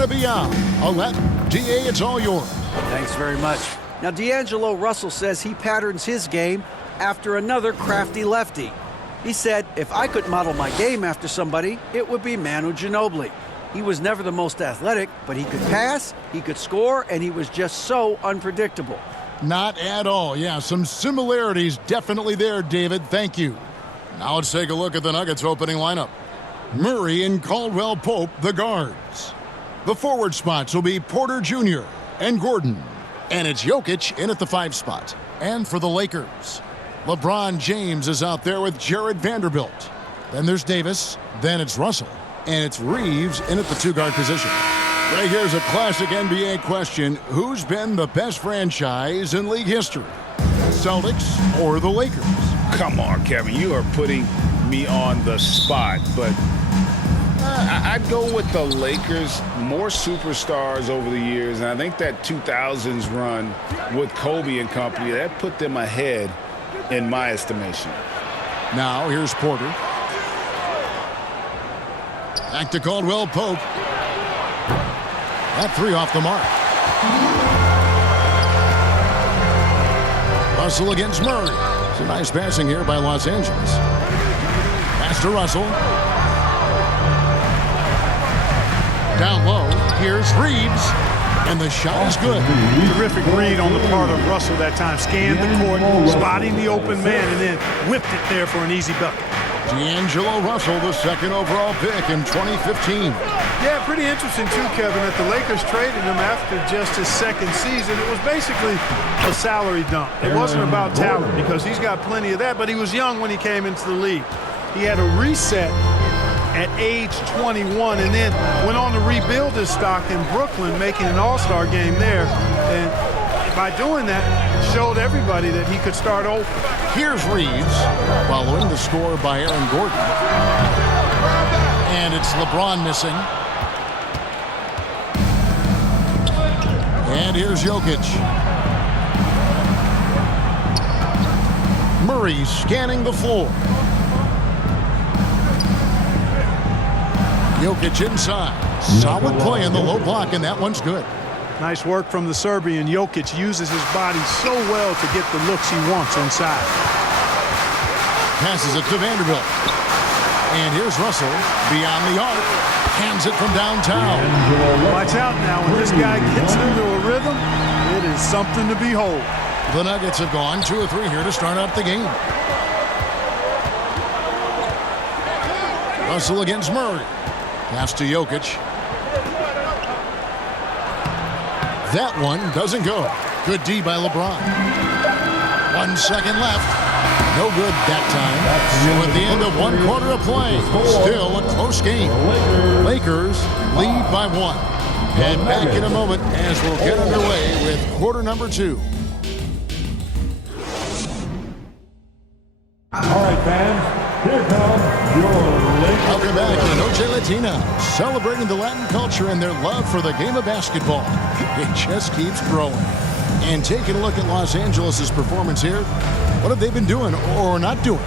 and beyond. I'll let D.A., it's all yours. Thanks very much. Now, D'Angelo Russell says he patterns his game after another crafty lefty. He said, if I could model my game after somebody, it would be Manu Ginobili. He was never the most athletic, but he could pass, he could score, and he was just so unpredictable. Not at all. Yeah, some similarities definitely there, David. Thank you. Now let's take a look at the Nuggets opening lineup. Murray and Caldwell Pope, the guards. The forward spots will be Porter Jr. and Gordon. And it's Jokic in at the 5 spot. And for the Lakers, LeBron James is out there with Jared Vanderbilt. Then there's Davis. Then it's Russell. And it's Reeves in at the 2-guard position. Right here's a classic NBA question. Who's been the best franchise in league history? Celtics or the Lakers? Come on, Kevin. You are putting me on the spot. But I'd go with the Lakers. More superstars over the years. And I think that 2000s run with Kobe and company, that put them ahead in my estimation. Now here's Porter. Back to Caldwell Pope. That 3 off the mark. Russell against Murray. It's a nice passing here by Los Angeles. Pass to Russell. Down low. Here's Reeves. And the shot is good. Terrific read on the part of Russell that time. Scanned the court, spotting the open man, and then whipped it there for an easy bucket. D'Angelo Russell, the 2nd overall pick in 2015. Yeah, pretty interesting, too, Kevin, that the Lakers traded him after just his 2nd season. It was basically a salary dump. It wasn't about talent because he's got plenty of that, but he was young when he came into the league. He had a reset at age 21 and then went on to rebuild his stock in Brooklyn, making an all-star game there. And by doing that, showed everybody that he could start over. Here's Reeves, following the score by Aaron Gordon. And it's LeBron missing. And here's Jokic. Murray scanning the floor. Jokic inside. Solid play in the low block, and that one's good. Nice work from the Serbian. Jokic uses his body so well to get the looks he wants inside. Passes it to Vanderbilt. And here's Russell beyond the arc. Hands it from downtown. Watch out now. When this guy gets into a rhythm, it is something to behold. The Nuggets have gone 2 or 3 here to start out the game. Russell against Murray. Pass to Jokic. That one doesn't go. Good D by LeBron. 1 second left. No good that time. So at the end of 1 quarter of play, still a close game. Lakers lead by 1. And back in a moment as we'll get underway with quarter number 2. All right, fans, here comes your Lakers. Welcome back to Noche Latina, celebrating the Latin culture and their love for the game of basketball. It just keeps growing. And taking a look at Los Angeles' performance here, what have they been doing or not doing?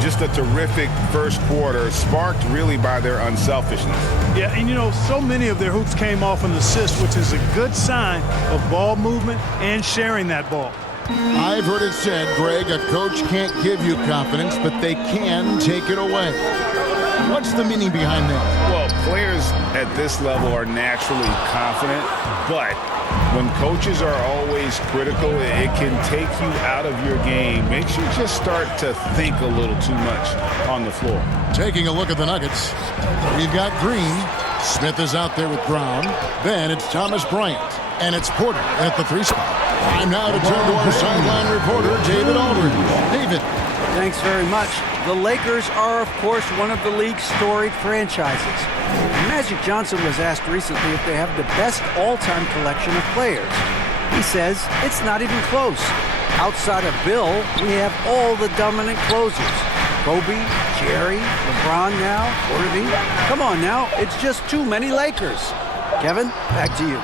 Just a terrific first quarter, sparked really by their unselfishness. Yeah, and you know, so many of their hoops came off an assist, which is a good sign of ball movement and sharing that ball. I've heard it said, Greg, a coach can't give you confidence, but they can take it away. What's the meaning behind that? Well, players at this level are naturally confident, but when coaches are always critical, it can take you out of your game. Makes you just start to think a little too much on the floor. Taking a look at the Nuggets, we've got Green. Smith is out there with Brown. Then it's Thomas Bryant. And it's Porter at the 3 spot. Time now to turn to our sideline reporter, David Aldridge. David. Thanks very much. The Lakers are, of course, one of the league's storied franchises. Magic Johnson was asked recently if they have the best all-time collection of players. He says it's not even close. Outside of Bill, we have all the dominant closers. Kobe, Jerry, LeBron now, Worthy. Come on now, it's just too many Lakers. Kevin, back to you.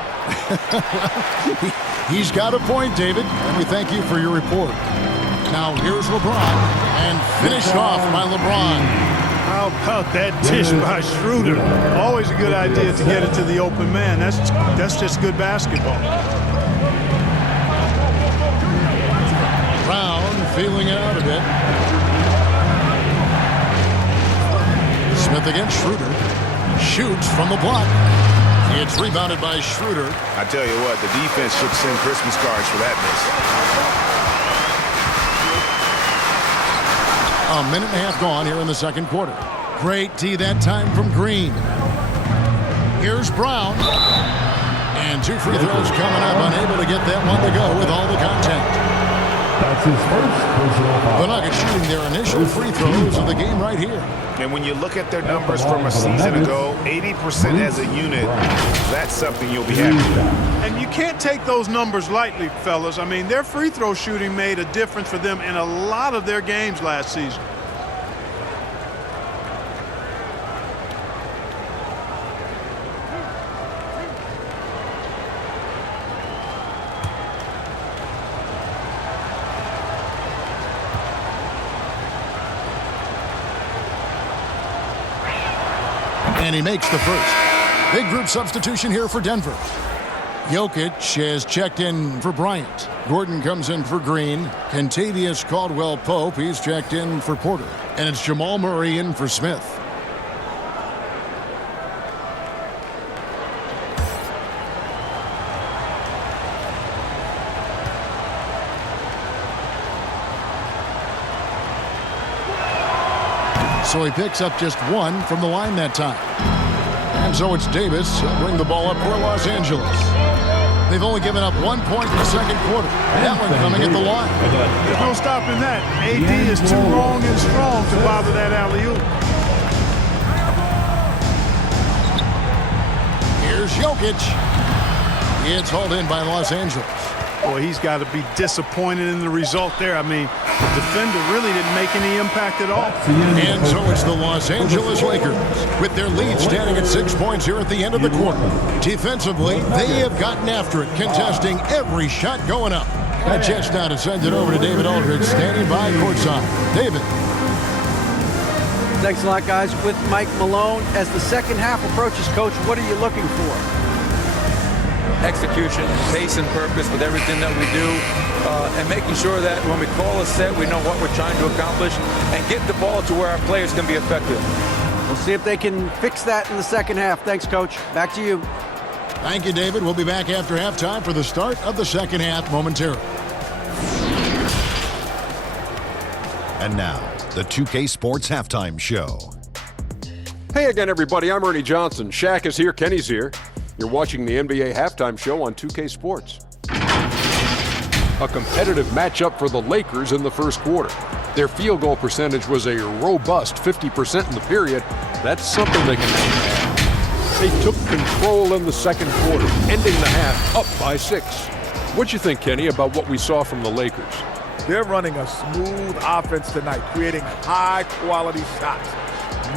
He's got a point, David, and we thank you for your report. Now here's LeBron, and finished off by LeBron. How about that dish by Schroeder? Always a good idea to get it to the open man. That's just good basketball. Brown feeling it out a bit. Smith against Schroeder. Shoots from the block. It's rebounded by Schroeder. I tell you what, the defense should send Christmas cards for that miss. A minute and a half gone here in the second quarter. Great D that time from Green. Here's Brown. And 2 free throws coming up, unable to get that one to go with all the contact. That's his first personal foul. The Nuggets shooting their initial free throws of the game right here. And when you look at their numbers from a season ago, 80% as a unit, that's something you'll be happy with. And you can't take those numbers lightly, fellas. I mean, their free throw shooting made a difference for them in a lot of their games last season. And he makes the first. Big group substitution here for Denver. Jokic has checked in for Bryant. Gordon comes in for Green. Kentavious Caldwell-Pope, he's checked in for Porter. And it's Jamal Murray in for Smith. So he picks up just one from the line that time. And so it's Davis. He'll bring the ball up for Los Angeles. They've only given up 1 point in the second quarter. That one coming at the line. There's no stopping that. AD is too long and strong to bother that alley-oop. Here's Jokic. It's hauled in by Los Angeles. Boy, he's got to be disappointed in the result there. I mean, the defender really didn't make any impact at all. And so it's the Los Angeles Lakers with their lead standing at 6 points here at the end of the quarter. Defensively, they have gotten after it, contesting every shot going up. A chance now to send it over to David Aldridge, standing by courtside. David. Thanks a lot, guys. With Mike Malone, as the second half approaches, Coach, what are you looking for? Execution, pace and purpose with everything that we do, and making sure that when we call a set, we know what we're trying to accomplish and get the ball to where our players can be effective. We'll see if they can fix that in the second half. Thanks, Coach. Back to you. Thank you, David. We'll be back after halftime for the start of the second half momentarily. And now, the 2K Sports Halftime Show. Hey again, everybody. I'm Ernie Johnson. Shaq is here. Kenny's here. You're watching the NBA Halftime Show on 2K Sports. A competitive matchup for the Lakers in the first quarter. Their field goal percentage was a robust 50% in the period. That's something they can have. They took control in the second quarter, ending the half up by 6. What'd you think, Kenny, about what we saw from the Lakers? They're running a smooth offense tonight, creating high-quality shots.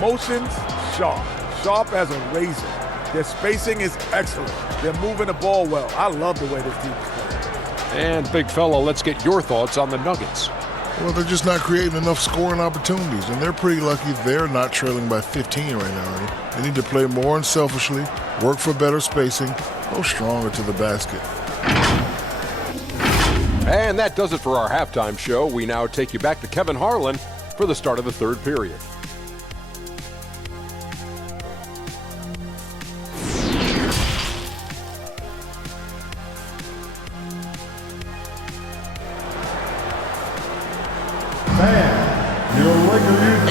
Motions, sharp as a razor. Their spacing is excellent. They're moving the ball well. I love the way this team is playing. And, big fella, let's get your thoughts on the Nuggets. Well, they're just not creating enough scoring opportunities, and they're pretty lucky they're not trailing by 15 right now. Right? They need to play more unselfishly, work for better spacing, go stronger to the basket. And that does it for our halftime show. We now take you back to Kevin Harlan for the start of the third period.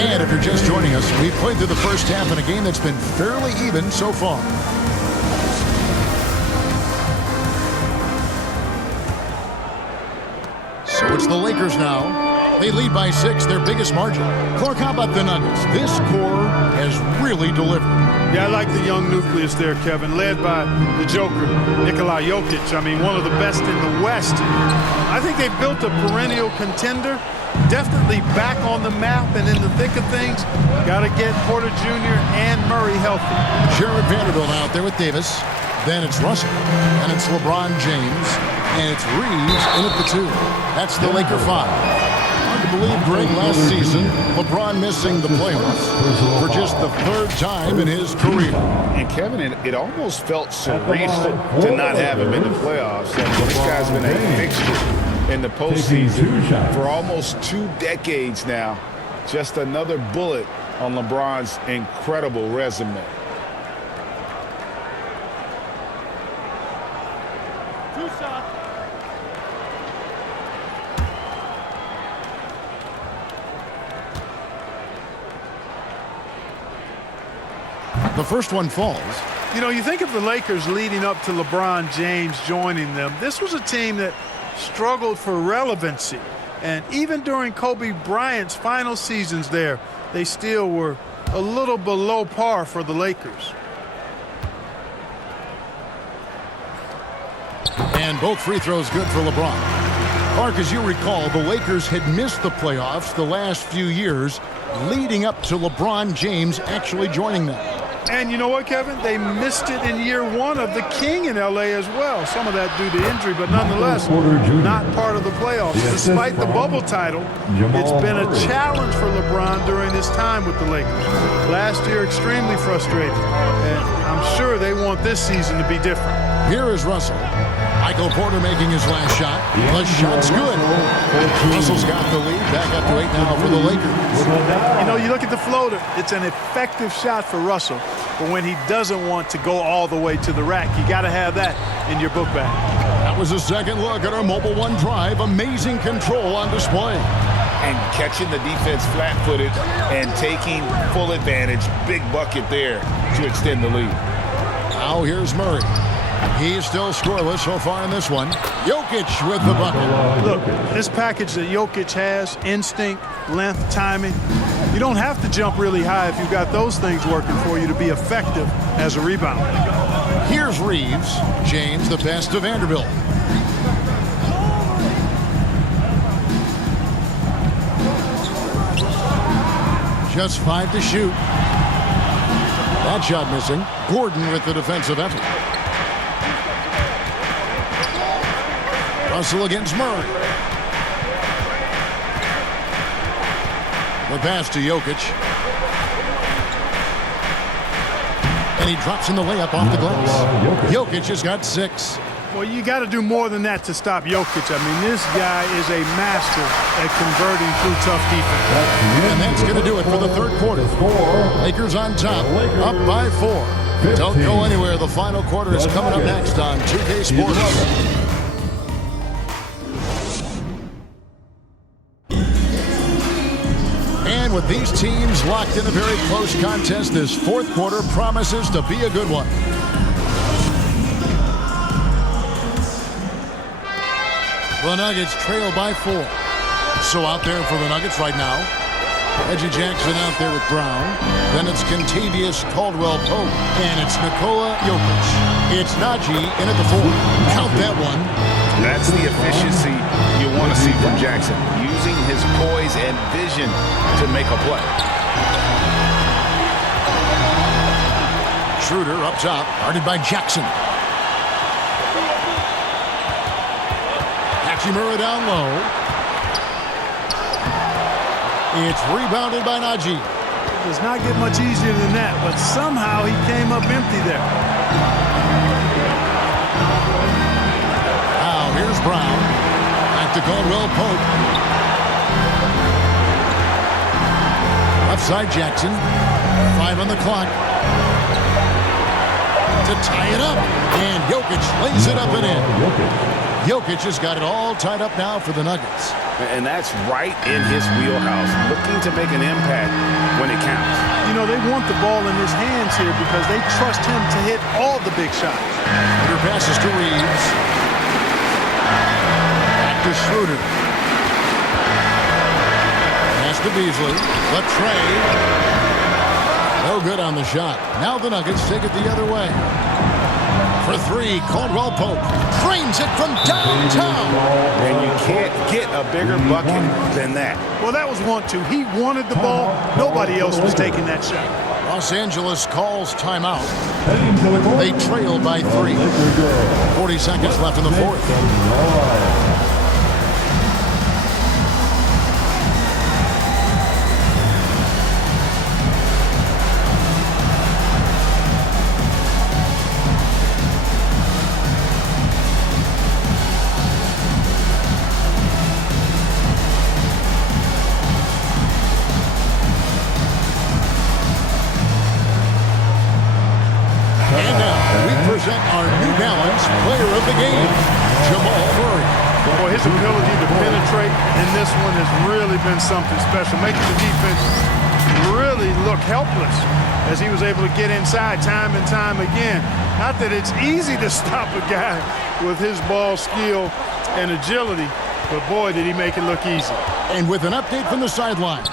And if you're just joining us, we've played through the first half in a game that's been fairly even so far. So it's the Lakers now. They lead by 6, their biggest margin. Clark, how about the Nuggets? This core has really delivered. Yeah, I like the young nucleus there, Kevin, led by the Joker, Nikola Jokic. I mean, one of the best in the West. I think they built a perennial contender. Definitely back on the map and in the thick of things. Got to get Porter Jr. and Murray healthy. Jared Vanderbilt out there with Davis. Then it's Russell. And it's LeBron James. And it's Reeves in at the 2. That's the Laker 5. to believe, Greg, last season, LeBron missing the playoffs for just the third time in his career. And Kevin, it almost felt surreal to not have him in the playoffs. This guy's been a fixture in the postseason for almost 2 decades now. Just another bullet on LeBron's incredible resume. The first one falls. You know, you think of the Lakers leading up to LeBron James joining them. This was a team that struggled for relevancy. And even during Kobe Bryant's final seasons there, they still were a little below par for the Lakers. And both free throws good for LeBron. Clark, as you recall, the Lakers had missed the playoffs the last few years leading up to LeBron James actually joining them. And you know what, Kevin? They missed it in year 1 of the King in L.A. as well. Some of that due to injury, but nonetheless, not part of the playoffs. Despite the bubble title, it's been a challenge for LeBron during his time with the Lakers. Last year, extremely frustrating. And I'm sure they want this season to be different. Here is Russell. Michael Porter making his last shot. The shot's good. Russell's got the lead. Back up to 8 now for the Lakers. You know, you look at the floater. It's an effective shot for Russell. But when he doesn't want to go all the way to the rack, you got to have that in your book bag. That was a second look at our Mobile One drive. Amazing control on display. And catching the defense flat-footed and taking full advantage. Big bucket there to extend the lead. Now here's Murray. He's still scoreless so far in this one. Jokic with the bucket. Look, this package that Jokic has, instinct, length, timing, you don't have to jump really high if you've got those things working for you to be effective as a rebounder. Here's Reeves. James, the pass to Vanderbilt. Just 5 to shoot. That shot missing. Gordon with the defensive effort. Russell against Murray. The pass to Jokic. And he drops in the layup off the glass. Jokic has got 6. Well, you got to do more than that to stop Jokic. I mean, this guy is a master at converting through tough defense. And that's going to do it for the third quarter. Lakers on top, up by 4. Don't go anywhere. The final quarter is coming up next on 2K Sports. And with these teams locked in a very close contest, this fourth quarter promises to be a good one. The Nuggets trail by 4. So out there for the Nuggets right now, Reggie Jackson out there with Brown. Then it's Kentavious Caldwell-Pope. And it's Nikola Jokic. It's Najee in at the 4. Count that one. That's the efficiency you want to see from Jackson. Using his poise and vision to make a play. Schroeder up top, guarded by Jackson. Hachimura down low. It's rebounded by Najee. It does not get much easier than that, but somehow he came up empty there. Now here's Brown. Back to Caldwell-Pope. Left side Jackson. 5 on the clock. To tie it up. And Jokic lays it up and in. Jokic has got it all tied up now for the Nuggets. And that's right in his wheelhouse, looking to make an impact when it counts. You know, they want the ball in his hands here because they trust him to hit all the big shots. Under passes to Reeves. Back to Schroeder. Pass to Beasley. The tray. No good on the shot. Now the Nuggets take it the other way. For 3, Caldwell-Pope drains it from downtown. And you can't get a bigger bucket than that. Well, that was 1-2. He wanted the ball. Nobody else was taking that shot. Los Angeles calls timeout. They trail by 3. 40 seconds left in the fourth. present our New Balance Player of the Game, Jamal Murray. Boy, his ability to penetrate in this one has really been something special, making the defense really look helpless as he was able to get inside time and time again. Not that it's easy to stop a guy with his ball skill and agility, but boy, did he make it look easy. And with an update from the sidelines,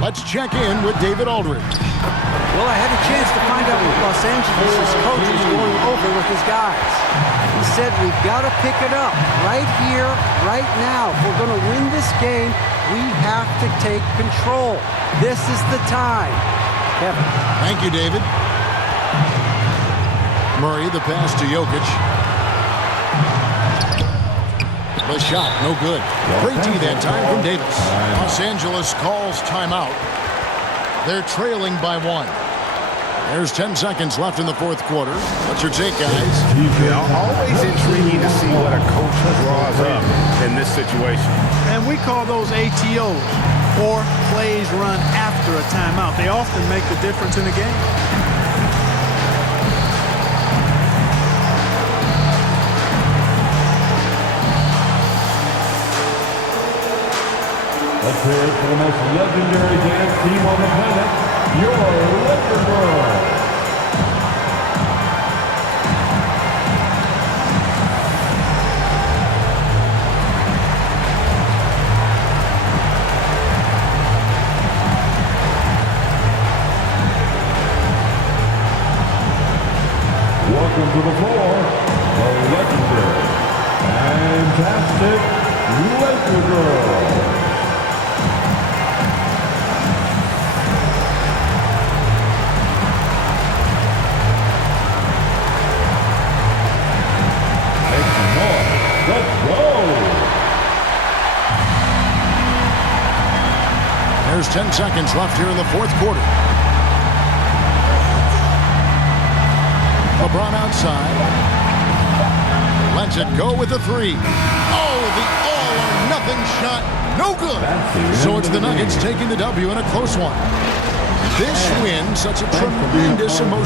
let's check in with David Aldridge. Well, I had a chance to find out what Los Angeles' coach is going over with his guys. He said we've got to pick it up right here, right now. If we're going to win this game, we have to take control. This is the time. Kevin. Thank you, David. Murray, the pass to Jokic. The shot, no good. Great D that time from Davis. Los Angeles calls timeout. They're trailing by 1. There's 10 seconds left in the fourth quarter. What's your take, guys? Always intriguing to see what a coach draws up in this situation. And we call those ATOs, or plays run after a timeout. They often make the difference in a game. Let's hear it for the most legendary dance team on the planet, your Laker Girls. Welcome to the floor, the legendary, fantastic Laker Girls. There's 10 seconds left here in the fourth quarter. LeBron outside. Lets it go with the 3. Oh, the all-or-nothing shot. No good. So it's the Nuggets taking the W in a close one. This win, such a tremendous emotion.